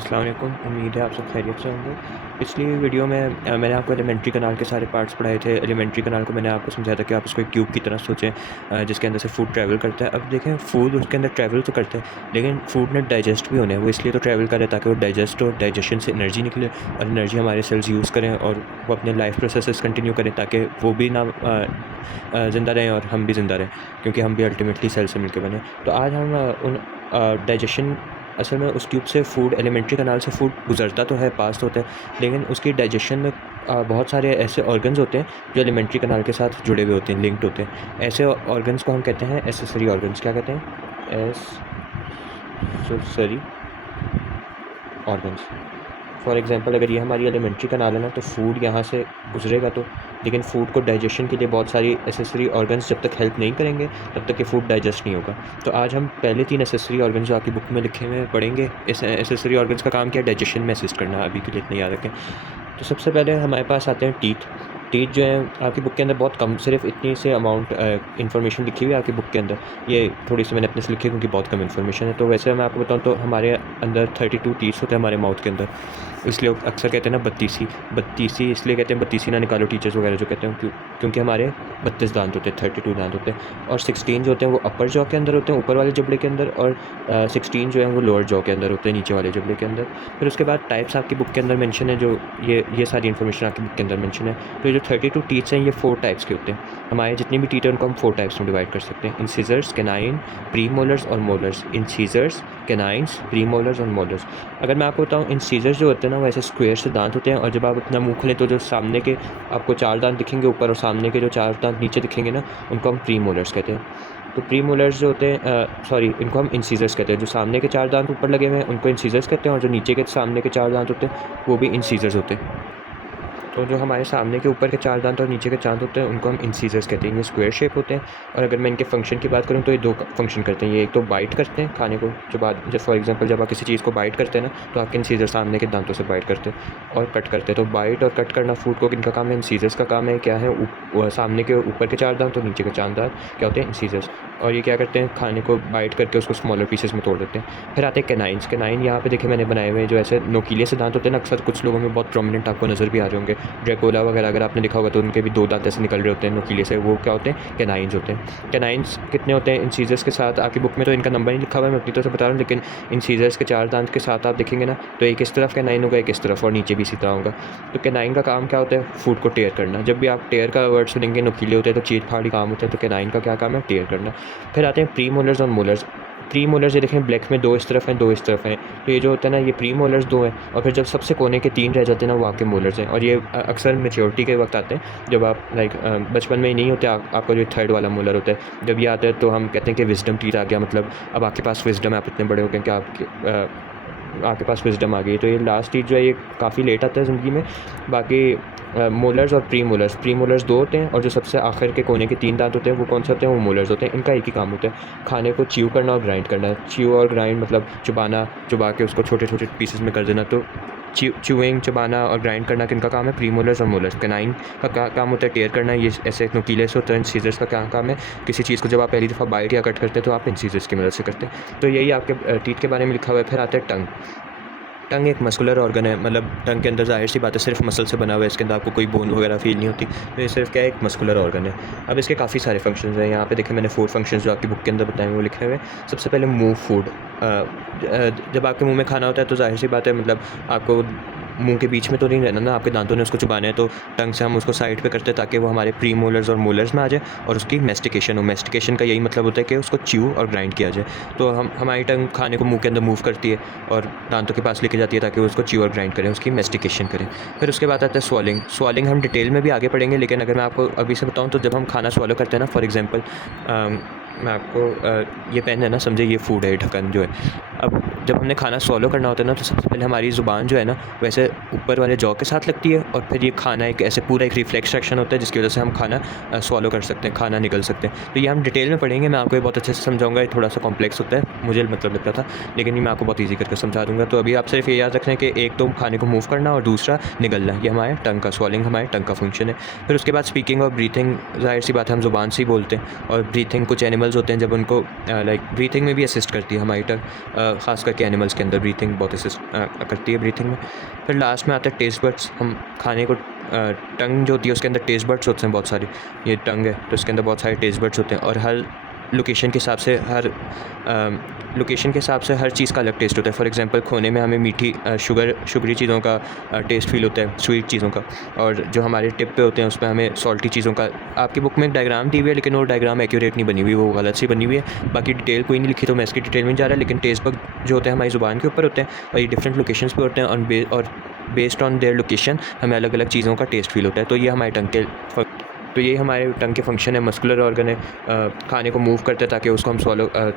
अस्सलाम वालेकुम। उम्मीद है आप सब खैरियत से होंगे। पिछली वीडियो में मैंने आपको एलिमेंट्री कनाल के सारे पार्ट्स पढ़ाए थे। एलिमेंट्री कनाल को मैंने आपको समझाया था कि आप उसको एक ट्यूब की तरह सोचें, जिसके अंदर से फूड ट्रैवल करता है। अब देखें, फूड उसके अंदर ट्रैवल तो करता है, लेकिन फूड ने डाइजेस्ट भी होना है। वो इसलिए तो ट्रैवल करे ताकि वो डाइजेस्ट हो, डाइजेशन से एनर्जी निकले और एनर्जी हमारे सेल्स यूज़ करें और वो अपने लाइफ प्रोसेसेस कंटिन्यू करें, ताकि वो भी ना ज़िंदा रहें और हम भी ज़िंदा रहें, क्योंकि हम भी अल्टीमेटली सेल से मिलकर बने। तो आज हम उन डाइजेशन असल में उस ट्यूब से फूड, एलिमेंट्री कनाल से फूड गुजरता तो है, पास तो होता है, लेकिन उसकी डाइजेशन में बहुत सारे ऐसे ऑर्गन्स होते हैं जो एलिमेंट्री कनाल के साथ जुड़े हुए होते हैं, लिंक्ड होते हैं। ऐसे ऑर्गन्स को हम कहते हैं एसेसरी ऑर्गन्स। क्या कहते हैं? Accessory organs. फॉर एग्जांपल, अगर ये हमारी एलिमेंट्री कनाल है ना, तो फूड यहाँ से गुजरेगा तो, लेकिन फूड को डाइजेशन के लिए बहुत सारी एसेसरी ऑर्गन्स जब तक हेल्प नहीं करेंगे तब तक ये फूड डाइजेस्ट नहीं होगा। तो आज हम पहले 3 एसेसरी ऑर्गन्स जो आपकी बुक में लिखे हुए हैं पढ़ेंगे। इस एसेसरी ऑर्गन्स का काम क्या है? डाइजेशन में असिस्ट करना। अभी के लिए इतना याद रखें। तो सबसे पहले हमारे पास आते हैं टीथ। टीथ जो है आपकी बुक के अंदर बहुत कम, सिर्फ इतनी से अमाउंट इन्फॉर्मेशन लिखी हुई है आपकी बुक के अंदर। ये थोड़ी सी मैंने अपने से लिखी है क्योंकि बहुत कम इन्फॉर्मेशन है। तो वैसे मैं आपको बताऊँ तो हमारे अंदर 32 टीथ्स होते हैं हमारे माउथ के अंदर। इसलिए अक्सर कहते हैं ना बत्तीसी। बत्तीसी इसलिए कहते हैं, बत्तीसी ना निकालो टीचर्स वगैरह जो कहते हैं, क्योंकि हमारे 32 दांत होते हैं, 32 दांत होते हैं। और 16 जो होते हैं वो अपर जॉ के अंदर होते हैं, ऊपर वाले जबड़े के अंदर, और 16 जो है वो लोअर जॉ के अंदर होते हैं, नीचे वाले जबड़े के अंदर। फिर उसके बाद टाइप्स आपकी बुक के अंदर मेंशन है, जो ये सारी इन्फॉर्मेशन आपकी बुक के अंदर मेंशन है। तो ये जो 32 टीथ्स हैं ये 4 टाइप्स के होते हैं। हमारे जितनी भी टीथ हैं उनको हम 4 टाइप्स में डिवाइड कर सकते हैं: इंसिजर्स, कैनाइन, प्रीमोलर्स और मोलर्स। इंसिजर्स, कैनाइन्स, प्रीमोलर्स और मोलर्स। अगर मैं आपको बताऊँ, इंसिजर्स जो होते हैं ना वो ऐसे स्क्वायर से दांत होते हैं, और जब आप अपना मुंह खोलें तो जो सामने के आपको 4 दांत दिखेंगे ऊपर, और सामने के जो 4 दांत नीचे दिखेंगे ना, उनको हम प्रीमोलर्स कहते हैं। तो प्रीमोलर्स जो होते हैं, सॉरी, इनको हम इंसिजर्स कहते हैं। जो सामने के 4 दांत ऊपर लगे हुए हैं उनको इंसिजर्स कहते हैं, और जो नीचे के सामने के 4 दांत होते हैं वो भी इंसिजर्स होते हैं। तो जो हमारे सामने के ऊपर के 4 दांत और नीचे के 4 होते हैं उनको हम इंसिजर्स कहते हैं। ये स्क्वायर शेप होते हैं, और अगर मैं इनके फंक्शन की बात करूँ तो ये 2 फंक्शन करते हैं। ये एक तो बाइट करते हैं खाने को, जब फॉर एग्जांपल जब आप किसी चीज़ को बाइट करते हैं ना, तो आपके इंसिजर सामने के दांतों से बाइट करते हैं और कट करते हैं। तो बाइट और कट करना फूड को किनका काम है? इंसिजर्स का काम है। क्या है? सामने के ऊपर के 4 दांत और नीचे के 4 दांत क्या होते हैं? इंसिजर्स। और ये क्या करते हैं? खाने को बाइट करके उसको स्मॉलर पीसेस में तोड़ देते हैं। फिर आते हैं कैनाइन्स। कैनाइन यहाँ पे देखिए मैंने बनाए हुए हैं, जो ऐसे नोकीले से दांत होते हैं ना, अक्सर कुछ लोगों में बहुत प्रोमिनेंट आपको नज़र भी आ रहे होंगे। ड्रैकुला वगैरह अगर आपने देखा होगा तो उनके भी 2 दांत ऐसे निकल रहे होते हैं नोकीले से, वो क्या होते हैं? कैनाइन्स होते हैं। कैनाइन्स कितने होते हैं इंसिजर्स के साथ? आपकी बुक में तो इनका नंबर नहीं लिखा हुआ है, मैं अपनी तरफ से बता रहा हूँ, लेकिन इंसिजर्स के 4 दांत के साथ आप देखेंगे ना, तो एक इस तरफ कैनाइन होगा, एक इस तरफ, और नीचे भी इसी तरह होगा। तो कैनाइन का काम क्या होता है? फूड को टेयर करना। जब भी आप टेयर का वर्ड सुनेंगे, नोकीले होते हैं तो चीर फाड़ काम होता है, तो कैनाइन का क्या काम है? टेयर करना। फिर आते हैं प्रीमोलर्स और मोलर्स। प्रीमोलर्स ये देखें ब्लैक में 2 इस तरफ हैं, 2 इस तरफ हैं। तो ये जो होता है ना, ये प्रीमोलर्स 2 हैं, और फिर जब सबसे कोने के 3 रह जाते हैं ना, वो आपके मोलर्स हैं। और ये अक्सर मैच्योरिटी के वक्त आते हैं, जब आप बचपन में ही नहीं होते, आपका जो 3rd वाला मोलर होता है जब ये आता है तो हम कहते हैं कि विजडम टीथ आ गया, मतलब अब आपके पास विजडम है, आप इतने बड़े हो गए कि आपके पास विजडम आ गई। तो ये लास्ट टीथ जो है ये काफ़ी लेट आता है ज़िंदगी में। बाकी मोलर्स और प्रीमोलर्स, प्रीमोलर्स 2 होते हैं, और जो सबसे आखिर के कोने के 3 दांत होते हैं वो कौन से होते हैं? वो मोलर्स होते हैं। इनका एक ही काम होता है, खाने को च्यू करना और ग्राइंड करना। च्यू और ग्राइंड मतलब चबाना, चबा के उसको छोटे छोटे पीसेस में कर देना। तो च्यूइंग, चबाना और ग्राइंड करना किनका काम है? प्रीमोलर्स और मोलर्स। कैनाइन का काम होता है टेयर करना, ये ऐसे नुकीले से होता है। इंसिजर्स का क्या काम है? किसी चीज़ को जब आप पहली दफ़ा बाइट या कट करते हैं तो आप इंसिजर्स की मदद से करते हैं। तो यही आपके टीथ के बारे में लिखा हुआ है। फिर आता है टंग। टंग एक मस्कुलर ऑर्गन है, मतलब टंग के अंदर ज़ाहिर सी बात है सिर्फ मसल से बना हुआ है, इसके अंदर आपको कोई बोन वगैरह फील नहीं होती। तो ये सिर्फ क्या है? एक मस्कुलर ऑर्गन है। अब इसके काफ़ी सारे फंक्शंस हैं। यहाँ पे देखें मैंने 4 फंक्शंस जो आपकी बुक के अंदर बताए हुए वो लिखे हुए हैं। सबसे पहले मूव फूड। जब आपके मुंह में खाना होता है तो ज़ाहिर सी बात है, मतलब आपको मुंह के बीच में तो नहीं रहना ना, आपके दांतों ने उसको चबाना है, तो टंग से हम उसको साइड पे करते हैं ताकि वो हमारे प्रीमोलर्स और मोलर्स में आ जाए और उसकी मेस्टिकेशन हो। मेस्टिकेशन का यही मतलब होता है कि उसको च्यू और ग्राइंड किया जाए। तो हमारी टंग खाने को मुंह के अंदर मूव करती है और दांतों के पास लेके जाती है ताकि वो उसको च्यू और ग्राइंड करें, उसकी मेस्टिकेशन करें। फिर उसके बाद आता है स्वॉलिंग। स्वॉलिंग हम डिटेल में भी आगे पढ़ेंगे, लेकिन अगर मैं आपको अभी से बताऊँ तो जब हम खाना स्वॉलो करते हैं ना, फॉर एग्जाम्पल मैं आपको ये पेन है ना, समझे ये फूड है, ढक्कन जो है। अब जब हमने खाना स्वॉलो करना होता है ना, तो सबसे पहले हमारी ज़ुबान जो है ना वैसे ऊपर वाले जॉ के साथ लगती है, और फिर ये खाना एक ऐसे पूरा एक रिफ्लेक्स एक्शन होता है जिसकी वजह से हम खाना स्वॉलो कर सकते हैं, खाना निगल सकते हैं। तो ये हम डिटेल में पढ़ेंगे, मैं आपको ये बहुत अच्छे से समझाऊंगा। ये थोड़ा सा कॉम्प्लेक्स होता है, मुझे मतलब लगता था, लेकिन ये मैं आपको बहुत ईजी करके समझा दूँगा। तो अभी आप सिर्फ ये याद रखना है कि एक तो खाने को मूव करना और दूसरा निगलना, ये हमारे टंग का, स्वॉलिंग हमारे टंग का फंक्शन है। फिर उसके बाद स्पीकिंग और ब्रीथिंग, ज़ाहिर सी बात है हम ज़ुबान से ही बोलते हैं, और ब्रीथिंग कुछ एनिमल्स एनिमल्स होते हैं जब उनको लाइक ब्रीथिंग में भी असिस्ट करती है हमारी टंग, ख़ास करके एनिमल्स के अंदर ब्रीथिंग बहुत असिस्ट करती है ब्रीथिंग में। फिर लास्ट में आता है टेस्ट बड्स। हम खाने को टंग जो होती है उसके अंदर टेस्ट बड्स होते हैं बहुत सारे, ये टंग है तो इसके अंदर बहुत सारे टेस्ट बड्स होते हैं और हर लोकेशन के हिसाब से हर चीज़ का अलग टेस्ट होता है। फॉर एग्जांपल खोने में हमें मीठी शुगरी चीज़ों का टेस्ट फील होता है, स्वीट चीज़ों का, और जो हमारे टिप पे होते हैं उसमें हमें सॉल्टी चीज़ों का। आपकी बुक में एक डायग्राम दी हुई है लेकिन वो डायग्राम एक्यूरेट नहीं बनी हुई, वो गलत सी बनी हुई है। बाकी डिटेल कोई नहीं लिखी तो मैं इसकी डिटेल में जा रहा है, लेकिन टेस्ट बग जो होते हैं हमारी ज़ुबान के ऊपर होते हैं और ये डिफरेंट लोकेशंस पे होते हैं और बेस्ड ऑन देयर लोकेशन हमें अलग अलग चीज़ों का टेस्ट फील होता है। तो ये हमारे टंग के फंक्शन है। मस्कुलर ऑर्गन है, खाने को मूव करता है ताकि उसको हम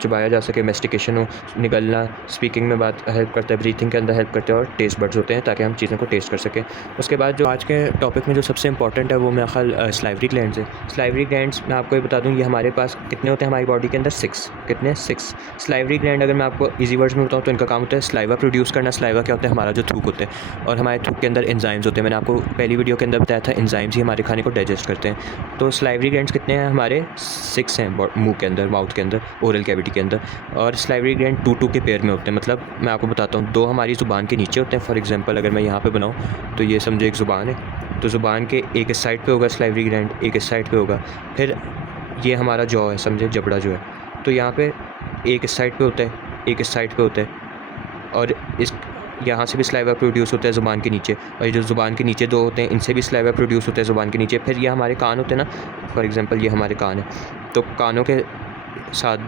चबाया जा सके, मेस्टिकेशन हो, निगलना, स्पीकिंग में बात हेल्प करता है, ब्रीथिंग के अंदर हेल्प करता है, और टेस्ट बड्स होते हैं ताकि हम चीज़ों को टेस्ट कर सकें। उसके बाद जो आज के टॉपिक में जो सबसे इंपॉर्टेंट है वो मेरा ख्याल सलाइवरी ग्लैंड्स है। सलाइवरी ग्लैंड्स मैं आपको ये बता दूँ, ये हमारे पास कितने होते हैं हमारी बॉडी के अंदर? 6 सलाइवरी ग्लैंड अगर मैं आपको ईजी वर्ड्स में बताऊँ तो इनका काम होता है सलाइवा प्रोड्यूस करना। सलाइवा क्या होता है? हमारा जो थूक होता है, और हमारे थूक के अंदर एंजाइम्स होते हैं। मैंने आपको पहली वीडियो के अंदर बताया था एंजाइम्स ही हमारे खाने को डाइजेस्ट करते हैं। तो सलाइवरी ग्लैंड्स कितने हैं हमारे? 6 हैं मुंह के अंदर, माउथ के अंदर, ओरल कैविटी के अंदर। और सलाइवरी ग्लैंड 2 के पेयर में होते हैं। मतलब मैं आपको बताता हूँ, 2 हमारी ज़ुबान के नीचे होते हैं। फॉर एग्जांपल अगर मैं यहाँ पे बनाऊँ तो ये समझो एक ज़ुबान है, तो ज़ुबान के एक इस साइड पे होगा सलाइवरी ग्लैंड, एक इस साइड पे होगा। फिर ये हमारा जॉ है, समझे, जबड़ा जो है, तो यहाँ पे एक इस साइड पे होता है, एक इस साइड पे होता है, और इस यहाँ से भी सलाइवा प्रोड्यूस होता है ज़ुबान के नीचे, और ये जो ज़ुबान के नीचे 2 होते हैं इनसे भी सलाइवा प्रोड्यूस होता है ज़ुबान के नीचे। फिर ये हमारे कान होते हैं ना, फॉर एग्जांपल ये हमारे कान है, तो कानों के साथ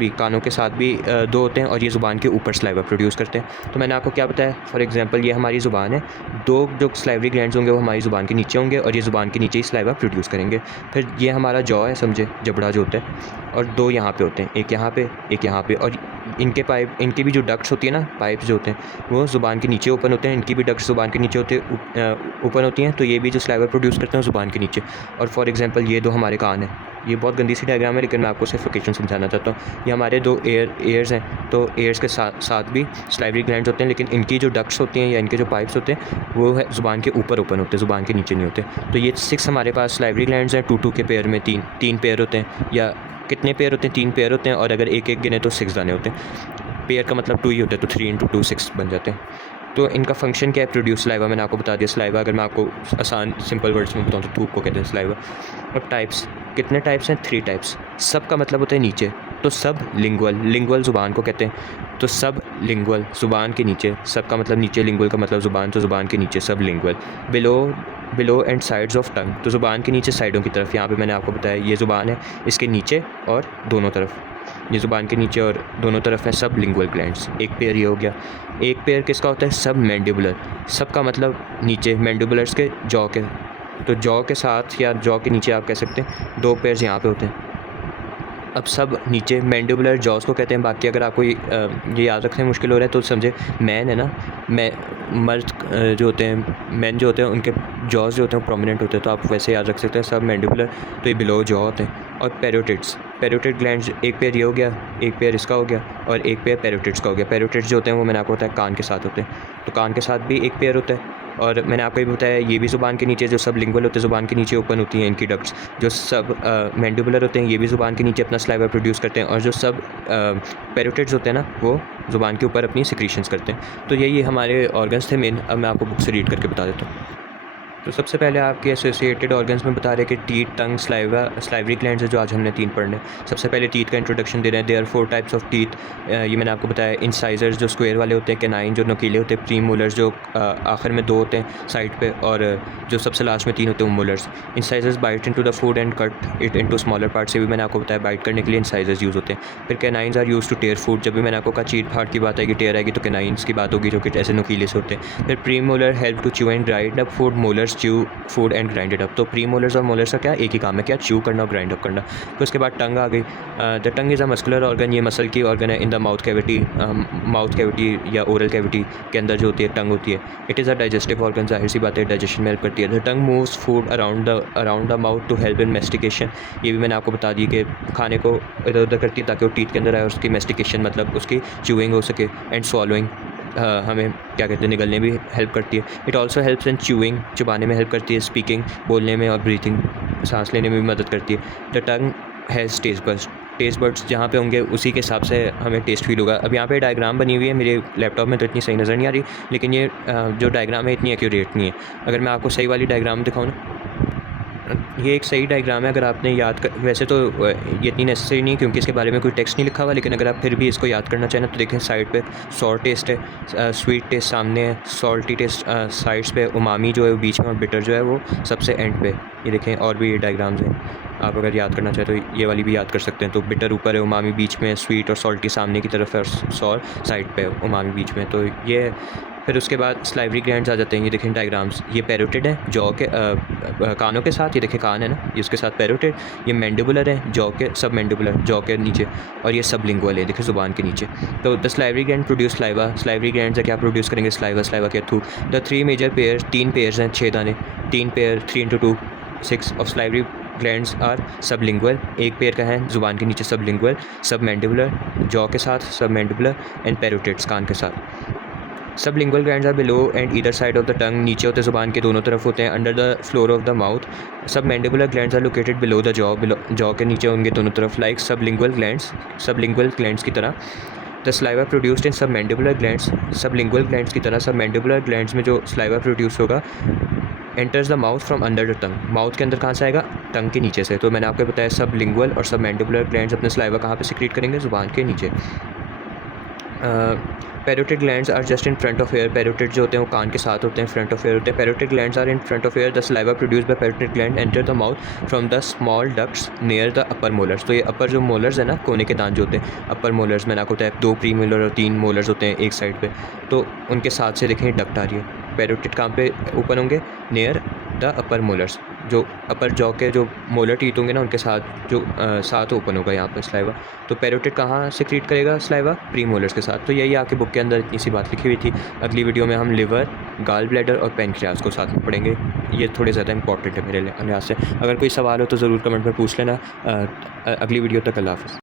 भी 2 होते हैं, और ये ज़ुबान के ऊपर सलाइवा प्रोड्यूस करते हैं। तो मैंने आपको क्या बताया, फॉर एग्जांपल ये हमारी ज़ुबान है, 2 जो सलाइवरी ग्लैंड्स होंगे वो हमारी ज़ुबान के नीचे होंगे, और ये ज़ुबान के नीचे ही सलाइवा प्रोड्यूस करेंगे। फिर ये हमारा जॉ है, समझे, जबड़ा जो होता है, और 2 यहाँ पे होते हैं, एक यहाँ पे, एक यहाँ पे, और इनकी भी जो डक्ट्स होती है ना, पाइप्स जो होते हैं वो ज़ुबान के नीचे ओपन होते हैं, इनकी भी डक्ट्स ज़ुबान के नीचे ओपन होती हैं, तो ये भी जो सलाइवा प्रोड्यूस करते हैं ज़ुबान के नीचे। और फॉर एग्जांपल ये 2 हमारे कान हैं, ये बहुत गंदी सी डायग्राम है लेकिन मैं आपको सिर्फ लोकेशन समझाना चाहता हूँ। ये हमारे 2 एयर्स हैं, तो एयर्स के साथ भी सलाइवरी ग्लैंड्स होते हैं, लेकिन इनकी जो डक्ट्स होती हैं या इनके जो पाइप्स होते हैं वो है ज़ुबान के ऊपर ओपन होते हैं, ज़ुबान के नीचे नहीं होते। तो ये 6 हमारे पास सलाइवरी ग्लैंड्स हैं। 2 के पेयर में 3 पेयर होते हैं, या कितने पेयर होते हैं? 3 पेयर होते हैं, और अगर एक गिने तो 6 दाने होते हैं। पेयर का मतलब 2 ही होता है, तो 3 × 2 6 बन जाते हैं। तो इनका फंक्शन क्या है? Produce saliva. मैंने आपको बता दिया सलाइवा, अगर मैं आपको आसान सिंपल वर्ड्स में बताऊँ तो थूक को कहते हैं सलाइवा। और टाइप्स, कितने टाइप्स हैं? 3 टाइप्स। सब का मतलब होता है नीचे, तो सब लिंगुअल ज़ुबान को कहते हैं, तो सब लिंगुअल ज़ुबान के नीचे, सब का मतलब नीचे, लिंगुअल का मतलब ज़ुबान, तो ज़ुबान के नीचे सब lingual. Below and sides of tongue, तो ज़ुबान के नीचे साइडों की तरफ, यहाँ पे मैंने आपको बताया ये ज़ुबान है, इसके नीचे और दोनों तरफ, ये ज़ुबान के नीचे और दोनों तरफ है सब लिंगुअल ग्लैंड्स। एक पेयर ये हो गया। एक पेयर किसका होता है? सब मैंडिबुलर। सब का मतलब नीचे, मैंडिबुलर्स के जॉ के, तो जॉ के साथ या जॉ के नीचे आप कह सकते हैं 2 पेयर्स यहाँ पे होते हैं। अब सब नीचे मैंडिबुलर जॉज को कहते हैं। बाकी अगर आपको ये याद रखने में मुश्किल हो रहा है तो समझे मैन है ना, मर्द जो होते हैं, मैन जो होते हैं उनके जॉज जो होते हैं प्रोमिनेंट होते हैं, तो आप वैसे याद रख सकते हैं सब मैंडिबुलर, तो ये बिलो जॉ होते हैं। और पैरोटिड ग्लैंड्स, एक पेयर ये हो गया, एक पेयर इसका हो गया, और एक पेयर पैरोटिड्स का हो गया। पैरोटिड्स जो होते हैं वो मैंने आपको बताया कान के साथ होते हैं, तो कान के साथ भी एक पेयर होता है। और मैंने आपको ये बताया ये भी ज़ुबान के नीचे, जो सब लिंगुअल होते हैं ज़ुबान के नीचे ओपन होती हैं इनकी डक्ट्स। जो सब मैंडिबुलर होते हैं ये भी ज़ुबान के नीचे अपना सलाइवा प्रोड्यूस करते हैं, और जो सब पैरोटिड्स होते हैं ना वो ज़ुबान के ऊपर अपनी सिक्रीशंस करते हैं। तो यही हमारे ऑर्गन्स थे मेन। अब मैं आपको बुक से रीड करके बता देता हूँ। तो सबसे पहले आपके एसोसिएटेड ऑर्गन्स में बता रहे हैं कि टीथ, टंग, सलाइवरी ग्लैंड्स है, जो आज हमने 3 पढ़ने। सबसे पहले टीथ का इंट्रोडक्शन दे रहे हैं। देयर 4 टाइप्स ऑफ टीथ, ये मैंने आपको बताया। इंसाइजर्स जो स्क्वायर वाले होते हैं, कैनाइन जो नकीले होते हैं, प्रीमोलर्स जो आखिर में 2 होते हैं साइड पे, और जो सबसे लास्ट में 3 होते हैं molars. Incisors bite into the food and cut it into smaller part, से भी मैंने आपको बताया बाइट करने के लिए इंसाइजर्स यूज़ होते हैं। फिर canines are use to tear food, जब भी मैंने आपको कहा चीट फाट की बात आएगी, टेयर आएगी, तो कैनाइन्स की बात होगी जो कि ऐसे नकीले से होते हैं। फिर premolar help to chew and grind up food, molars chew food and grinded up. तो प्री मोलर्स और मोलर्स का क्या एक ही काम है, क्या? च्यू करना और ग्राइंड अप करना। तो उसके बाद टंग आ गई। The tongue is a muscular organ, ये मसल की ऑर्गन है इन द माउथ कैविटी या ओरल कैविटी के अंदर जो होती है टंग होती है। It is a digestive organ, जाहिर सी बात है डाइजेशन में हेल्प करती है। The tongue moves food around the mouth to help in mastication, ये भी मैंने आपको बता दी कि खाने को इधर उधर करती है ताकि वो टीथ के अंदर आए, और उसकी मेस्टिकेशन मतलब उसकी च्यूइंग हो सके, एंड स्वॉलोइंग हमें क्या कहते हैं निगलने भी हेल्प करती है। It also helps in chewing, चबाने में हेल्प करती है, स्पीकिंग बोलने में, और ब्रीथिंग सांस लेने में भी मदद करती है। The tongue has taste buds, taste buds जहाँ पे होंगे उसी के हिसाब से हमें टेस्ट फील होगा। अब यहाँ पे डायग्राम बनी हुई है, मेरे लैपटॉप में तो इतनी सही नज़र नहीं आ रही, लेकिन ये जो डायग्राम है इतनी एक्यूरेट नहीं है। अगर मैं आपको सही वाली डायग्राम दिखाऊँ ना, ये एक सही डायग्राम है। अगर आपने याद कर, वैसे तो ये इतनी नेसेसरी नहीं क्योंकि इसके बारे में कोई टेक्स्ट नहीं लिखा हुआ, लेकिन अगर आप फिर भी इसको याद करना चाहें तो देखें साइड पे सॉर टेस्ट है, स्वीट टेस्ट सामने है, सॉल्टी टेस्ट साइड्स पे, उमामी जो है वो बीच में और बिटर जो है वो सबसे एंड पे। ये देखें और भी ये डायग्राम्स हैं, आप अगर याद करना चाहें तो ये वाली भी याद कर सकते हैं। तो बिटर ऊपर है, उमामी बीच में, स्वीट और सॉल्टी सामने की तरफ है और सॉर साइड पे, उमामी बीच में। तो ये फिर उसके बाद स्लाइवरी ग्लैंड्स आ जाते हैं। ये देखें डायग्राम्स, ये पैरोटिड है जॉ के कानों के साथ, ये देखें कान है ना, ये उसके साथ पैरोटिड। ये मैंडिबुलर है जॉ के, सब मैंडिबुलर जॉ के नीचे, और ये सबलिंगुअल है, देखें ज़ुबान के नीचे। तो the salivary gland produce saliva, salivary glands है क्या प्रोड्यूस करेंगे स्लाइवा, स्लाइवा के through. The 3 major pair, 3 pairs हैं, 6 दाने, 3 pair 3 × 2 6 of salivary glands are sublingual, एक पेयर का है ज़ुबान के नीचे सबलिंगुअल, सब मैंडिबुलर जॉ के साथ, सब मैंडिबुलर एंड पैरोटिड्स कान के साथ। Sublingual glands are below and either side of the tongue, नीचे होते हैं ज़ुबान के दोनों तरफ होते हैं, under the floor of the mouth. Submandibular glands are located below the jaw, below jaw के नीचे होंगे दोनों तरफ, लाइक सबलिंगुअल ग्लैंड्स की तरह। द स्लाइवा प्रोड्यूस्ड इन सब मैंडिबुलर ग्लैंड्स, सबलिंगुअल ग्लैंड्स की तरह सब मैंडिबुलर ग्लैंड्स में जो स्लाइवा प्रोड्यूस होगा enters the mouth from under the tongue, mouth के अंदर कहाँ से आएगा, टंग के नीचे से। तो मैंने आपको बताया सबलिंगुअल और सब मैंडिबुलर ग्लैंड्स अपने स्लाइवा कहाँ पे सिक्रीट करेंगे, ज़ुबान के नीचे। Parotid glands are just in front of ear, parotid जो होते हैं वो कान के साथ होते हैं, फ्रंट ऑफ एयर होते हैं। Parotid glands are in front of ear, the saliva produced by parotid gland enter the mouth from the small ducts near the upper molars. तो ये अपर जो मोलर्स है ना, कोने के दांत जो होते हैं, अपर मोलर्स मैंने आपको बताया 2 प्री मोलर और 3 मोलर्स होते हैं एक साइड पे, तो उनके साथ से देखें डक्ट आ रही है। पैरोटिड कहाँ पे ओपन होंगे, नियर द अपर मोलर्स, जो अपर जॉ के जो मोलर टीथ होंगे ना उनके साथ जो साथ ओपन होगा यहाँ पर स्लाइवा। तो पैरोटिड कहाँ से क्रिएट करेगा स्लाइवा, प्री मोलर्स के साथ। तो यही आपके बुक के अंदर इतनी सी बात लिखी हुई थी। अगली वीडियो में हम लिवर, गाल ब्लैडर और पेनक्रियास को साथ में पढ़ेंगे, ये थोड़े ज़्यादा इंपॉर्टेंट है मेरे लिहाज से। अगर कोई सवाल हो तो ज़रूर कमेंट में पूछ लेना। अगली वीडियो तक अल्लाह हाफ़िज़।